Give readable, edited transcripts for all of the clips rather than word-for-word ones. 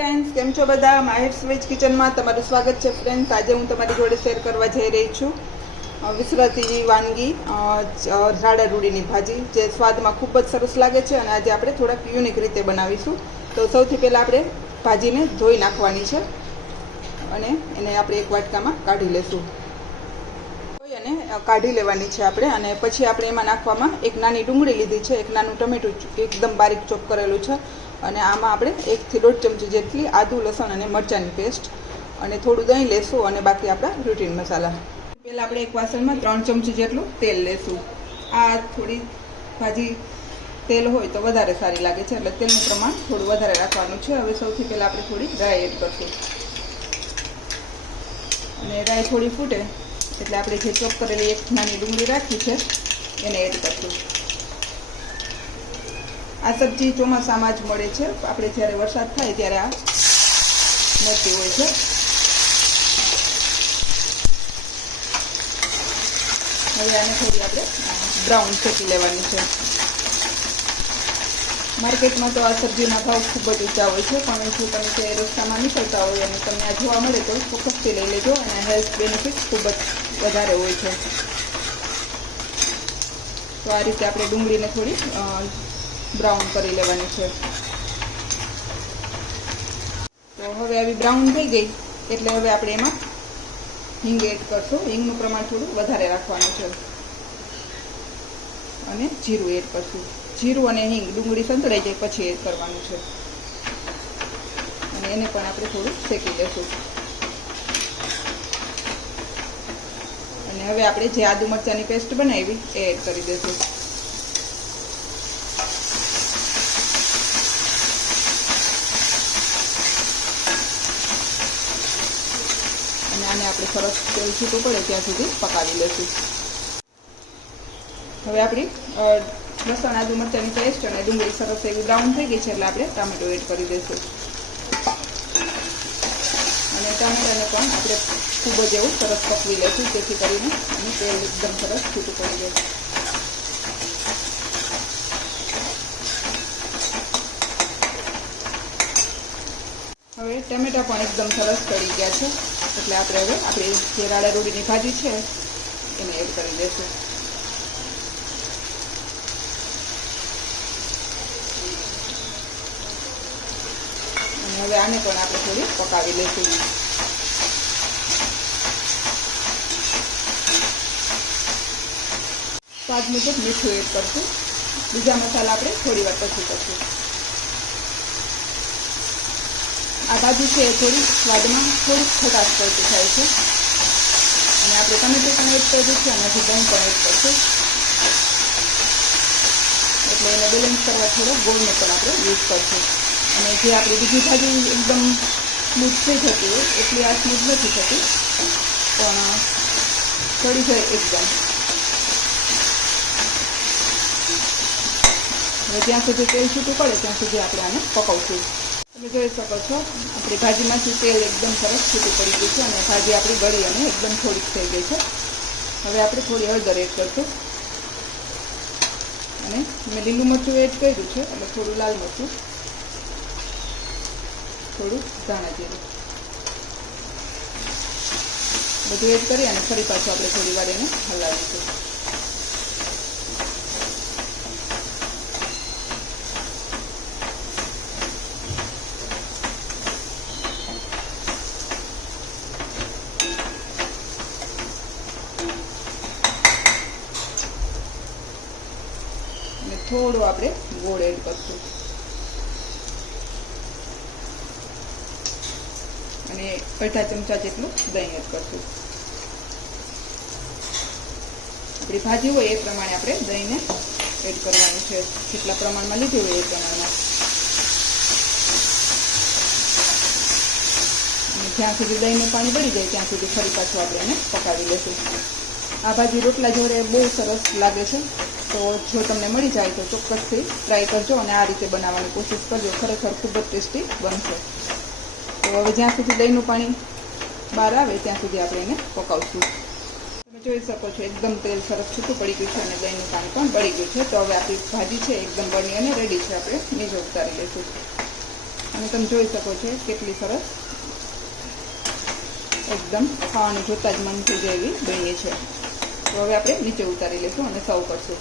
Friends, કેમ છો બધા? માહિર્સ વેજ કિચનમાં તમારું સ્વાગત છે. ફ્રેન્ડ્સ, આજે હું તમારી જોડે શેર કરવા જઈ રહી છું વિસરાતી વાનગી ઝાડા રૂડીની ભાજી, જે સ્વાદમાં ખૂબ જ સરસ લાગે છે અને આજે આપણે થોડાક યુનિક રીતે બનાવીશું. તો સૌથી પહેલાં આપણે ભાજીને ધોઈ નાખવાની છે અને એને આપણે એક વાટકામાં કાઢી લેશું. ધોઈ અને કાઢી લેવાની છે આપણે. અને પછી આપણે એમાં નાખવામાં એક નાની ડુંગળી લીધી છે, એક નાનું ટમેટું એકદમ બારીક ચોપ કરેલું છે, અને આમાં આપણે 1 થી 1.5 ચમચી જેટલી આદુ, લસણ અને મરચાંની પેસ્ટ અને થોડું દહીં લેશું અને બાકી આપણા રૂટીન મસાલા. પહેલાં આપણે એક વાસણમાં 3 ચમચી જેટલું તેલ લેશું. આ થોડી ભાજી તેલ હોય તો વધારે સારી લાગે છે, એટલે તેલનું પ્રમાણ થોડું વધારે રાખવાનું છે. હવે સૌથી પહેલાં આપણે થોડી રાઈ એડ કરશું અને રાઈ થોડી ફૂટે એટલે આપણે જે ચોપ કરેલી એક નાની ડુંગળી રાખી છે એને એડ કરશું. આ સબ્જી ચોમાસામાં જ મળે છે. આપણે જ્યારે વરસાદ થાય ત્યારે આ મળતી હોય છે. હવે આને થોડી આપણે બ્રાઉન શેકી લેવાની છે. માર્કેટમાં તો આ સબ્જીના ભાવ ખૂબ જ ઊંચા હોય છે, પણ જો તમે તે રસ્તામાં નીકળતા હોય અને તમને આ જોવા મળે તો ચોક્કસથી લઈ લેજો, અને હેલ્થ બેનિફિટ ખૂબ જ વધારે હોય છે. તો આ રીતે આપણે ડુંગળીને થોડી બ્રાઉન કરી લેવાની છે. તો હવે આવી બ્રાઉન થઈ ગઈ એટલે હવે આપણે એમાં હિંગ એડ કરશું. હિંગનું પ્રમાણ થોડું વધારે રાખવાનું છે અને જીરું એડ કરશું. જીરું અને હિંગ ડુંગળી સંતળાઈ જાય પછી એડ કરવાનું છે અને એને પણ આપણે થોડું શેકી લેશું. અને હવે આપણે જે આદુ મરચાંની પેસ્ટ બનાવી એ એડ કરી દઈશું. આને આપણે સરસ તેલ છૂટું પડે ત્યાં સુધી પકાવી લઈશું. હવે આપણી લસણ, આદુ, મરચાંની પેસ્ટ અને ડુંગળી સરસ એવી બ્રાઉન થઈ ગઈ છે એટલે આપણે ટામેટો એડ કરી દઈશું. અને ટામેટાને પણ આપણે ખૂબ જ એવું સરસ પકવી લઈશું, જેથી કરીને અને તેલ એકદમ સરસ છૂટું પડી જાય. હવે ટમેટા પણ એકદમ સરસ તળી ગયા છે એટલે આપણે હવે આપણી જે રાડા રૂડીની ભાજી છે એને એડ કરી દઈશું. અને હવે આને પણ આપણે થોડી પકાવી લઈશું. સ્વાદ મુજબ મીઠું એડ કરશું. બીજા મસાલા આપણે થોડી વાર પછી કરશું. આ ભાજી છે એ થોડી સ્વાદમાં થોડીક ખટાશ પડતી થાય છે, અને આપણે ટમેટું પણ એડ કર્યું છે અને હજી દહીં પણ એડ કરશું, એટલે એને બેલેન્સ કરવા થોડો ગોળનો પણ આપણે યુઝ કરશું. અને જે આપણી બીજી ભાજી એકદમ સ્મૂથ થઈ જતી હોય એટલી આ સ્મૂથ નથી થતી, પણ ચડી જાય એકદમ. હવે જ્યાં સુધી તેલ છૂટું પડે ત્યાં સુધી આપણે આને પકાવશું. તમે જોઈ શકો છો આપણી ભાજીમાંથી તેલ એકદમ સરસ છૂટું પડી ગયું છે અને ભાજી આપણી ગળી અને એકદમ થોડીક થઈ ગઈ છે. હવે આપણે થોડી હળદર એડ કરશું અને મેં લીલું મરચું એડ કર્યું છે એટલે થોડું લાલ મરચું, થોડું ધાણા જીરું બધું એડ કરી અને ફરી પાછું આપણે થોડી વાર એને હલાવીશું. થોડું આપણે ગોળ એડ કરશું અને અડધા ચમચા જેટલું દહીં એડ કરશું. આપણી ભાજી હોય એ પ્રમાણે આપણે દહીંને એડ કરવાનું છે, જેટલા પ્રમાણમાં લીધું હોય એ પ્રમાણમાં. અને જ્યાં સુધી દહીંનું પાણી બળી જાય ત્યાં સુધી ફરી પાછું આપણે એને પકાવી લઈશું. આ ભાજી રોટલા જોડે બહુ સરસ લાગે છે, તો જો તમને મળી જાય તો ચોક્કસથી ટ્રાય કરજો અને આ રીતે બનાવવાની કોશિશ કરજો. ખરેખર ખૂબ જ ટેસ્ટી બનશે. તો હવે જ્યાં સુધી દહીંનું પાણી બહાર આવે ત્યાં સુધી આપણે એને પકાવશું. તમે જોઈ શકો છો એકદમ તેલ સરસ છૂટું પડી ગયું છે અને દહીંનું પાણી પણ બળી ગયું છે. તો હવે આપણી ભાજી છે એકદમ બની અને રેડી છે. આપણે નીચે ઉતારી લઈશું અને તમે જોઈ શકો છો કેટલી સરસ એકદમ ખાવાનું જોતાં જ મન થઈ જાય એવી બની છે. તો હવે આપણે નીચે ઉતારી લઈશું અને સર્વ કરશું.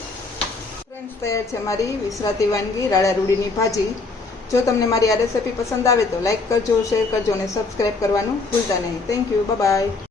ફ્રેન્ડ્સ, તૈયાર છે મારી વિસરાતી વાનગી રાડા રૂડીની ભાજી. જો તમને મારી આ રેસિપી પસંદ આવે તો લાઈક કરજો, શેર કરજો અને સબસ્ક્રાઈબ કરવાનું ભૂલતા નહીં. Thank you. બાય.